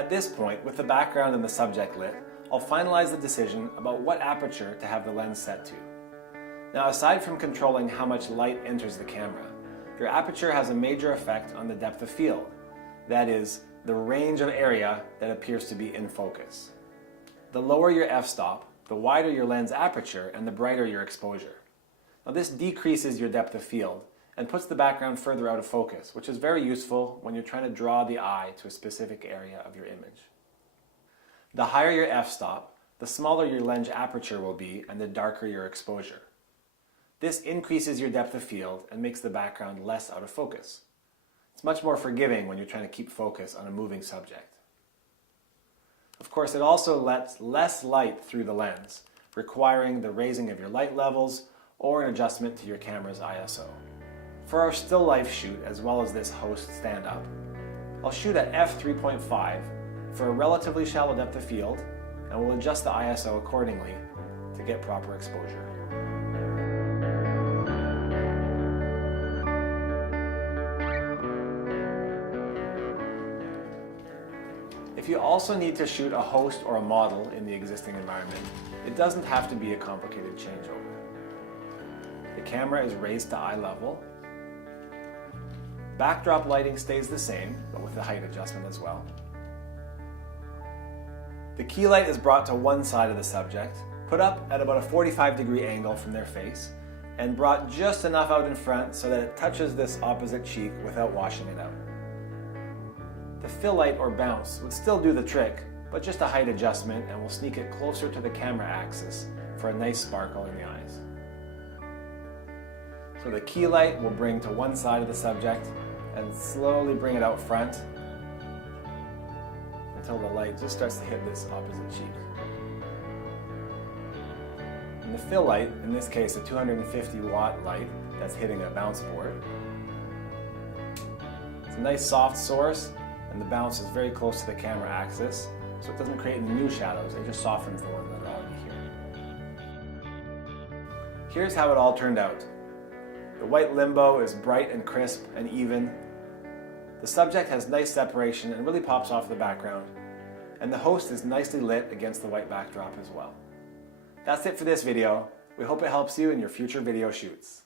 At this point, with the background and the subject lit, I'll finalize the decision about what aperture to have the lens set to. Now, aside from controlling how much light enters the camera, your aperture has a major effect on the depth of field. That is, the range of area that appears to be in focus. The lower your f-stop, the wider your lens aperture and the brighter your exposure. Now, this decreases your depth of field and puts the background further out of focus, which is very useful when you're trying to draw the eye to a specific area of your image. The higher your f-stop, the smaller your lens aperture will be and the darker your exposure. This increases your depth of field and makes the background less out of focus. It's much more forgiving when you're trying to keep focus on a moving subject. Of course, it also lets less light through the lens, requiring the raising of your light levels or an adjustment to your camera's ISO. For our still life shoot, as well as this host stand-up, I'll shoot at f3.5 for a relatively shallow depth of field, and we'll adjust the ISO accordingly to get proper exposure. If you also need to shoot a host or a model in the existing environment, it doesn't have to be a complicated changeover. The camera is raised to eye level. Backdrop lighting stays the same, but with the height adjustment as well. The key light is brought to one side of the subject, put up at about a 45-degree angle from their face, and brought just enough out in front so that it touches this opposite cheek without washing it out. The fill light or bounce would still do the trick, but just a height adjustment and will sneak it closer to the camera axis for a nice sparkle in the eyes. So the key light will bring to one side of the subject and slowly bring it out front until the light just starts to hit this opposite cheek. And the fill light, in this case a 250-watt light that's hitting a bounce board. It's a nice soft source, and the bounce is very close to the camera axis, so it doesn't create any new shadows, it just softens the ones that are already here. Here's how it all turned out. The white limbo is bright and crisp and even. The subject has nice separation and really pops off the background, and the host is nicely lit against the white backdrop as well. That's it for this video. We hope it helps you in your future video shoots.